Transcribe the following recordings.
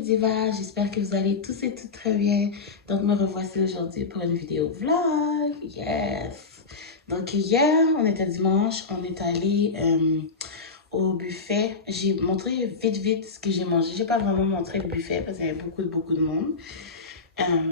divas, j'espère que vous allez tous et toutes très bien. Donc me revoici aujourd'hui pour une vidéo vlog, yes. Donc hier, on était dimanche, on est allé au buffet. J'ai montré vite ce que j'ai mangé. J'ai pas vraiment montré le buffet parce qu'il y avait beaucoup de monde.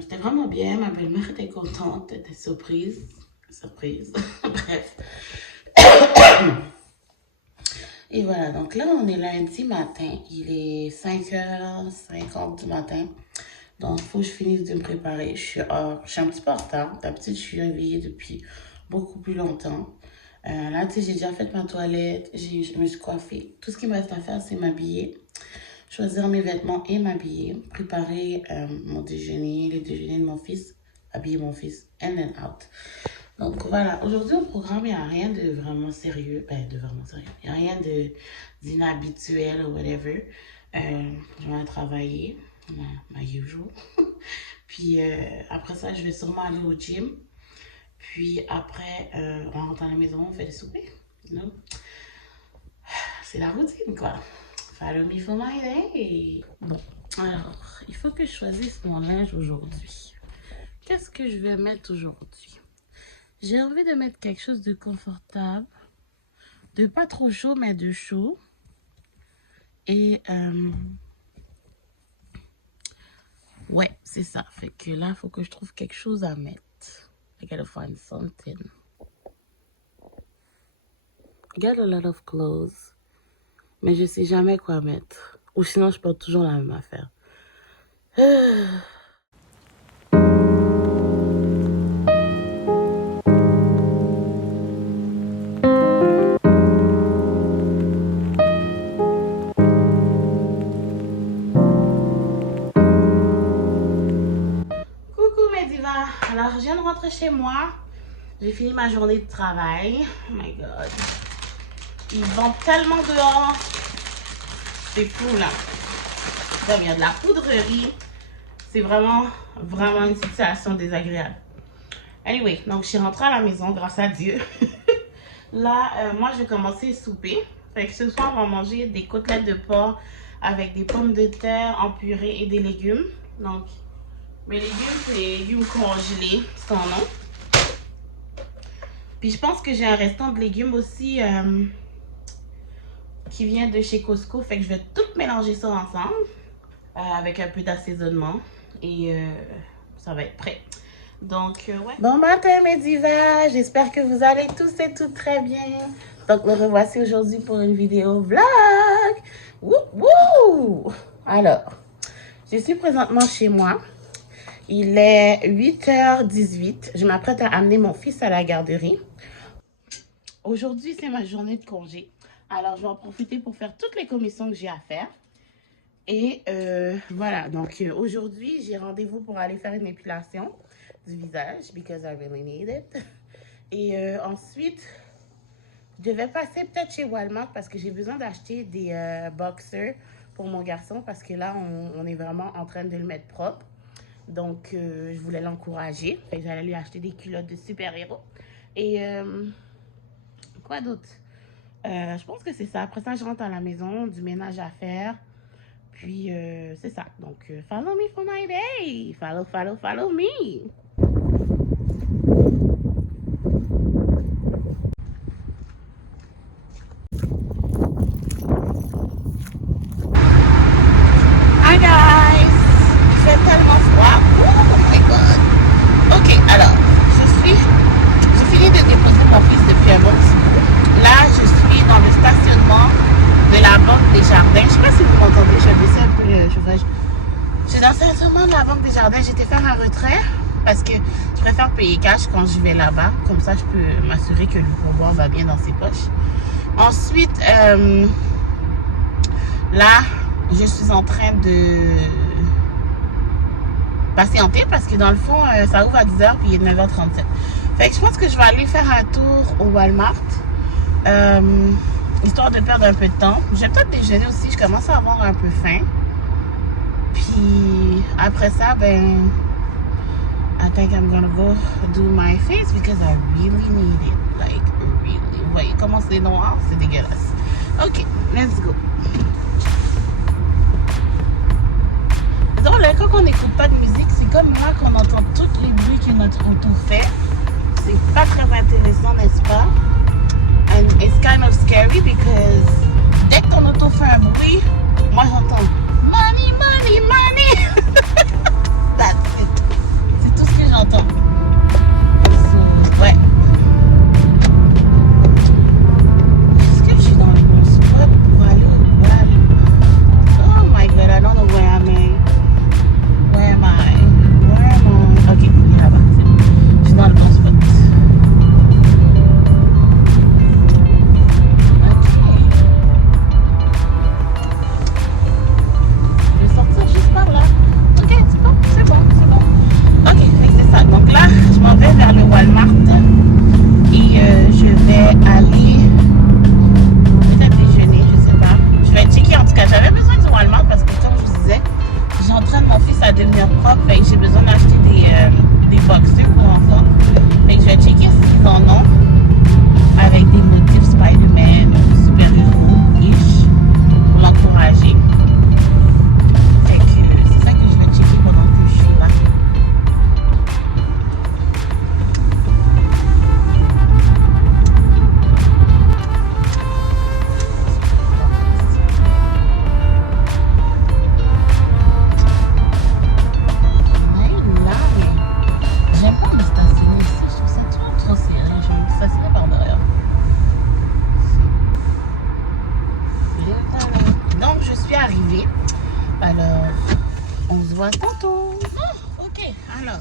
C'était vraiment bien, ma belle-mère était contente, elle était surprise, bref. Et voilà, donc là, on est lundi matin. Il est 5h50 du matin. Donc, il faut que je finisse de me préparer. Je suis un petit peu en retard. D'habitude, je suis réveillée depuis beaucoup plus longtemps. Là, tu sais, j'ai déjà fait ma toilette. Je me suis coiffée. Tout ce qui me reste à faire, c'est m'habiller. Choisir mes vêtements et m'habiller. Préparer mon déjeuner, le déjeuner de mon fils. Habiller mon fils. And then out. Donc voilà, aujourd'hui au programme, il n'y a rien de vraiment sérieux. Il n'y a rien d'inhabituel ou whatever. Je vais travailler, my usual. Puis après ça, je vais sûrement aller au gym. Puis après, on rentre à la maison, on fait des soupers. You know? C'est la routine, quoi. Follow me for my day. Bon, alors, il faut que je choisisse mon linge aujourd'hui. Qu'est-ce que je vais mettre aujourd'hui? J'ai envie de mettre quelque chose de confortable, de pas trop chaud, mais de chaud. Et ouais, c'est ça. Fait que là, il faut que je trouve quelque chose à mettre. I gotta find something. I got a lot of clothes, mais je sais jamais quoi mettre. Ou sinon, je porte toujours la même affaire. Alors, je viens de rentrer chez moi. J'ai fini ma journée de travail. Oh my god. Ils vendent tellement dehors. C'est fou, là. Comme il y a de la poudrerie. C'est vraiment une situation désagréable. Anyway, donc je suis rentrée à la maison, grâce à Dieu. Là, moi, je vais commencer à souper. Fait que ce soir, on va manger des côtelettes de porc avec des pommes de terre en purée et des légumes. Donc, mes légumes, c'est les légumes congelés, sans nom. Puis je pense que j'ai un restant de légumes aussi qui vient de chez Costco. Fait que je vais tout mélanger ça ensemble avec un peu d'assaisonnement. Et ça va être prêt. Donc, ouais. Bon matin, mes divas. J'espère que vous allez tous et toutes très bien. Donc, me revoici aujourd'hui pour une vidéo vlog. Wouhou! Alors, je suis présentement chez moi. Il est 8h18. Je m'apprête à amener mon fils à la garderie. Aujourd'hui, c'est ma journée de congé. Alors, je vais en profiter pour faire toutes les commissions que j'ai à faire. Et voilà. Donc, aujourd'hui, j'ai rendez-vous pour aller faire une épilation du visage. Because I really need it. Et ensuite, je vais passer peut-être chez Walmart parce que j'ai besoin d'acheter des boxers pour mon garçon. Parce que là, on est vraiment en train de le mettre propre. Donc, je voulais l'encourager. J'allais lui acheter des culottes de super-héros. Et quoi d'autre? Je pense que c'est ça. Après ça, je rentre à la maison, du ménage à faire. Puis, c'est ça. Donc, follow me for my day. Follow me. J'étais faire un retrait parce que je préfère payer cash quand je vais là-bas. Comme ça, je peux m'assurer que le pourboire va bien dans ses poches. Ensuite, là, je suis en train de patienter parce que dans le fond, ça ouvre à 10h puis il est 9h37. Fait que je pense que je vais aller faire un tour au Walmart. Histoire de perdre un peu de temps. Je vais peut-être déjeuner aussi. Je commence à avoir un peu faim. Puis après ça, ben, I think I'm gonna go do my face because I really need it. Like, really. Vous voyez comment c'est noir? C'est dégueulasse. Ok, let's go. Donc là, quand on n'écoute pas de musique, c'est comme moi qu'on entend tous les bruits que notre auto fait. C'est pas très intéressant, n'est-ce pas? And it's kind of scary because dès que ton auto fait un bruit, moi j'entends money, money, money. That's it. C'est tout ce que j'entends. So, ouais. Est-ce que je suis dans le bon spot pour aller au Walmart? Oh my god, I don't know where I'm at. Where am I? Where am I? Ok, là-bas, c'est bon. Je suis dans le bon spot. Vers le Walmart et je vais aller peut-être déjeuner, je sais pas. Je vais checker, en tout cas j'avais besoin du Walmart parce que comme je vous disais, j'entraîne mon fils à devenir propre et j'ai besoin d'acheter des boxers pour enfants. Fait que je vais checker s'ils en ont avec des motifs Spider-Man, super-héros-ish pour l'encourager. Fait que c'est ça que je vais checker pendant que je suis là. Alors, on se voit tantôt. Oh, ok, alors,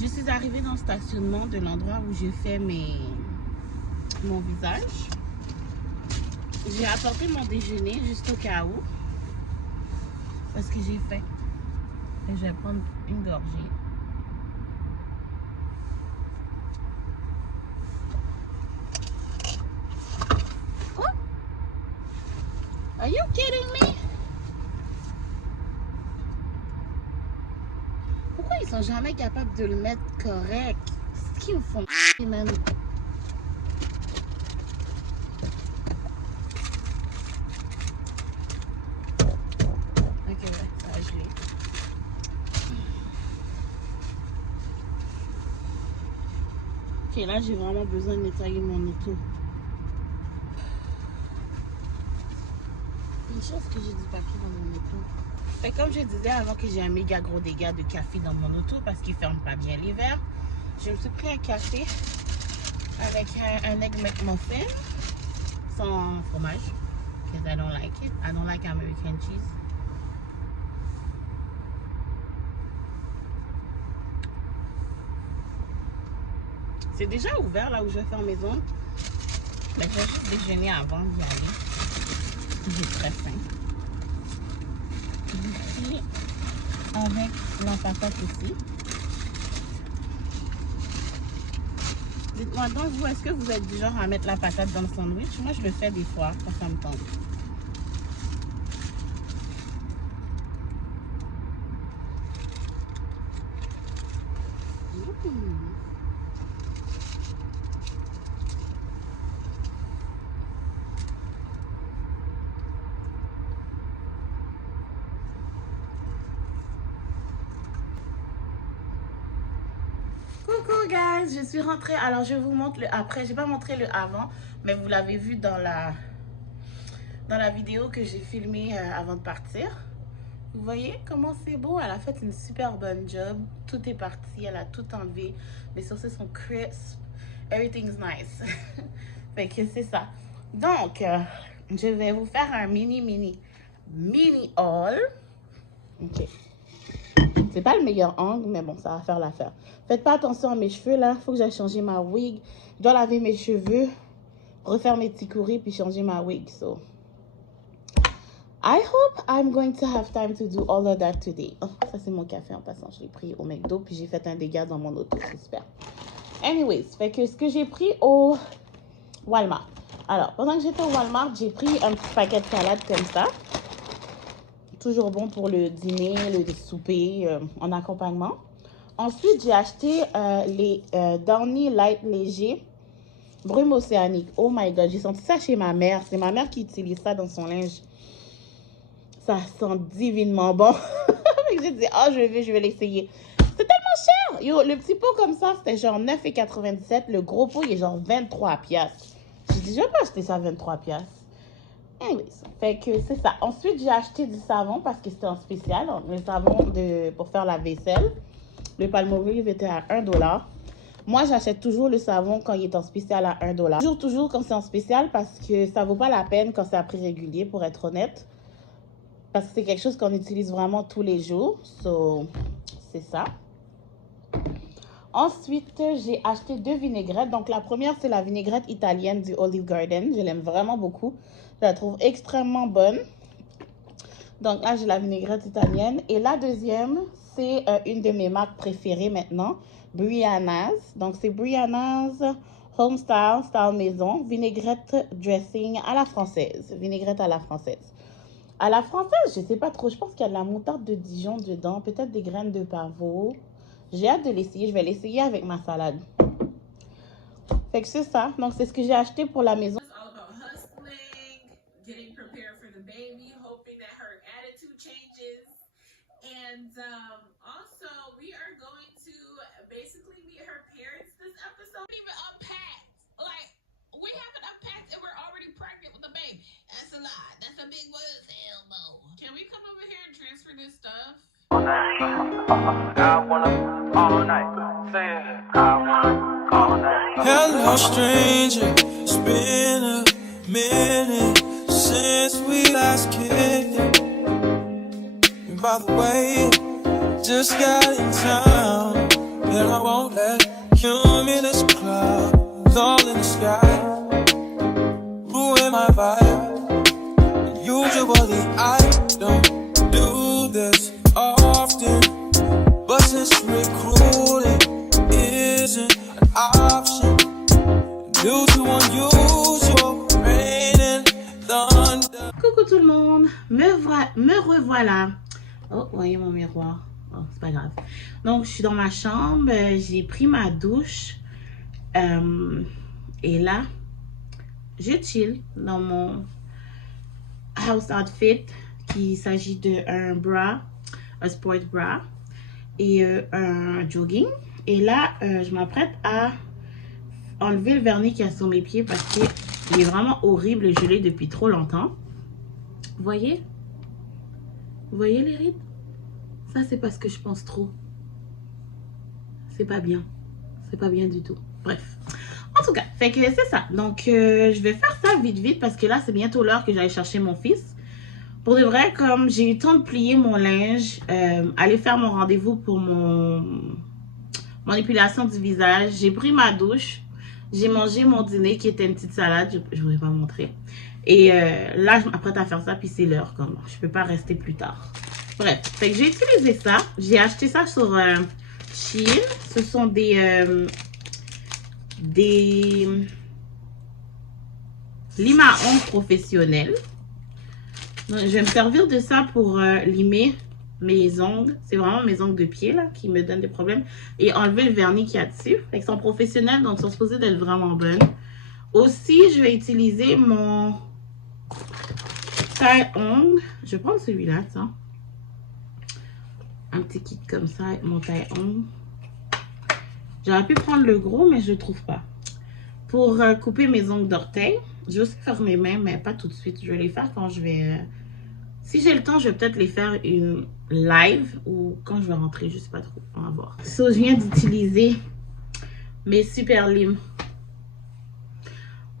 je suis arrivée dans le stationnement de l'endroit où j'ai fait mon visage. J'ai apporté mon déjeuner juste au cas où. Parce que j'ai faim. Et je vais prendre une gorgée. Quoi? Are you kidding me? Pourquoi ils sont jamais capables de le mettre correct? C'est ce qu'ils me font même. Ok, ouais, ça a gelé. Ok, là j'ai vraiment besoin de nettoyer mon auto. Une chose que j'ai du papier dans mon auto. Fait comme je disais avant que j'ai un méga gros dégât de café dans mon auto parce qu'il ferme pas bien l'hiver, je me suis pris un café avec un egg McMuffin sans fromage because I don't like it. I don't like American cheese. C'est déjà ouvert là où je vais faire mes ongles. Mais je vais juste déjeuner avant d'y aller. J'ai très faim. Ici, avec la patate aussi. Dites-moi donc, vous, est-ce que vous êtes du genre à mettre la patate dans le sandwich? Moi, je le fais des fois quand ça me tente. Coucou guys, je suis rentrée. Alors je vous montre le après. J'ai pas montré le avant, mais vous l'avez vu dans la vidéo que j'ai filmée avant de partir. Vous voyez comment c'est beau? Elle a fait une super bonne job. Tout est parti, elle a tout enlevé. Les sourcils sont crisp. Everything's nice. Fait que c'est ça. Donc, je vais vous faire un mini haul. Ok. C'est pas le meilleur angle, mais bon, ça va faire l'affaire. Faites pas attention à mes cheveux, là. Faut que j'aille changer ma wig. Je dois laver mes cheveux, refaire mes petits courris, puis changer ma wig. So, I hope I'm going to have time to do all of that today. Oh, ça, c'est mon café en passant. Je l'ai pris au McDo, puis j'ai fait un dégât dans mon auto. C'est super. Anyways, fait que ce que j'ai pris au Walmart. Alors, pendant que j'étais au Walmart, j'ai pris un petit paquet de salade comme ça. Toujours bon pour le dîner, le souper, en accompagnement. Ensuite, j'ai acheté les Downy Light Léger Brume Océanique. Oh my God, j'ai senti ça chez ma mère. C'est ma mère qui utilise ça dans son linge. ça sent divinement bon. J'ai dit, oh, je vais l'essayer. C'est tellement cher. Yo, le petit pot comme ça, c'était genre 9,97. Le gros pot, il est genre 23 piastres. J'ai dit, je vais pas acheter ça à 23 piastres. Anyways, fait que c'est ça. Ensuite, j'ai acheté du savon parce que c'était en spécial. Le savon pour faire la vaisselle. Le Palmolive était à 1$. Moi, j'achète toujours le savon quand il est en spécial à 1$. Toujours quand c'est en spécial parce que ça vaut pas la peine quand c'est à prix régulier, pour être honnête. Parce que c'est quelque chose qu'on utilise vraiment tous les jours. So, c'est ça. Ensuite, j'ai acheté 2 vinaigrettes. Donc, la première, c'est la vinaigrette italienne du Olive Garden. Je l'aime vraiment beaucoup. Je la trouve extrêmement bonne. Donc, là, j'ai la vinaigrette italienne. Et la deuxième, c'est une de mes marques préférées maintenant. Brianna's. Donc, c'est Brianna's Home Style, style maison. Vinaigrette dressing à la française. Vinaigrette à la française. À la française, je sais pas trop. Je pense qu'il y a de la moutarde de Dijon dedans. Peut-être des graines de pavot. J'ai hâte de l'essayer. Je vais l'essayer avec ma salade. Fait que c'est ça. Donc, c'est ce que j'ai acheté pour la maison. Getting prepared for the baby, hoping that her attitude changes. And also, we are going to basically meet her parents this episode. Even unpacked. Like, we haven't unpacked and we're already pregnant with the baby. That's a lot. That's a big word, elbow. Can we come over here and transfer this stuff? All night. I wanna all night. Say it. I wanna all night. Hello, stranger. It's been a minute since we last kicked it. And by the way, just got in town, and I won't let cumulus clouds all in the sky ruin my vibe. And usually I don't do this often, but since recruiting isn't an option due to unusual rain and thunder. Coucou tout le monde, me revoilà. Oh, voyez mon miroir. Oh, c'est pas grave. Donc, je suis dans ma chambre, j'ai pris ma douche. Et là, je chill dans mon house outfit, qui s'agit d'un bra, un sport bra et un jogging. Et là, je m'apprête à enlever le vernis qu'il y a sur mes pieds parce qu'il est vraiment horrible et gelé depuis trop longtemps. Vous voyez? Vous voyez les rides? Ça, c'est parce que je pense trop. C'est pas bien. C'est pas bien du tout. Bref. En tout cas, fait que c'est ça. Donc, je vais faire ça vite parce que là, c'est bientôt l'heure que j'aille chercher mon fils. Pour de vrai, comme j'ai eu le temps de plier mon linge, aller faire mon rendez-vous pour mon épilation du visage, j'ai pris ma douche, j'ai mangé mon dîner qui était une petite salade, je ne vais pas montrer. Et là, je m'apprête à faire ça, puis c'est l'heure, comme je ne peux pas rester plus tard. Bref, fait que j'ai utilisé ça. J'ai acheté ça sur Shein. Ce sont des limes à ongles professionnels. Donc, je vais me servir de ça pour limer mes ongles. C'est vraiment mes ongles de pied là qui me donnent des problèmes. Et enlever le vernis qu'il y a dessus. Ils sont professionnels, donc ils sont supposés d'être vraiment bonnes. Aussi, je vais utiliser mon taille-ongle. Je vais prendre celui-là, tiens. Un petit kit comme ça avec mon taille-ongle. J'aurais pu prendre le gros, mais je ne le trouve pas. Pour couper mes ongles d'orteil. Je vais aussi faire mes mains, mais pas tout de suite. Je vais les faire quand je vais... si j'ai le temps, je vais peut-être les faire une live ou quand je vais rentrer. Je ne sais pas trop. On va voir. So, je viens d'utiliser mes super limes.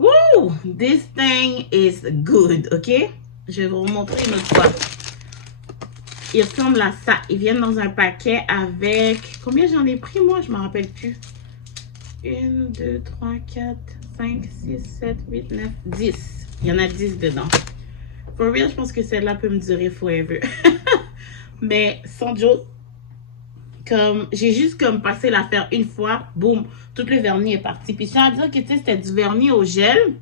Woo! This thing is good, ok? Je vais vous montrer une autre fois. Ils ressemblent à ça. Ils viennent dans un paquet avec... Combien j'en ai pris, moi? Je ne me rappelle plus. 1, 2, 3, 4, 5, 6, 7, 8, 9, 10. Il y en a 10 dedans. For real, je pense que celle-là peut me durer forever. Mais sans joke, comme j'ai juste comme passé l'affaire une fois, boum, tout le vernis est parti. Puis je tiens à dire que c'était du vernis au gel,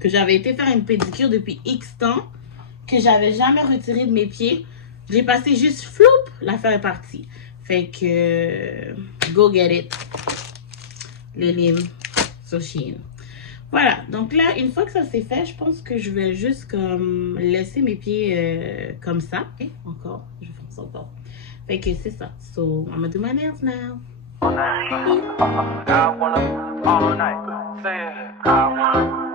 que j'avais été faire une pédicure depuis X temps, que j'avais jamais retiré de mes pieds. J'ai passé juste floup, l'affaire est partie. Fait que go get it. Les limes sur Shein. Voilà, donc là, une fois que ça c'est fait, je pense que je vais juste comme laisser mes pieds comme ça. Et encore, je fonce encore. Fait que c'est ça. So, I'm gonna do my nails now. I wanna all night. Say it. I wanna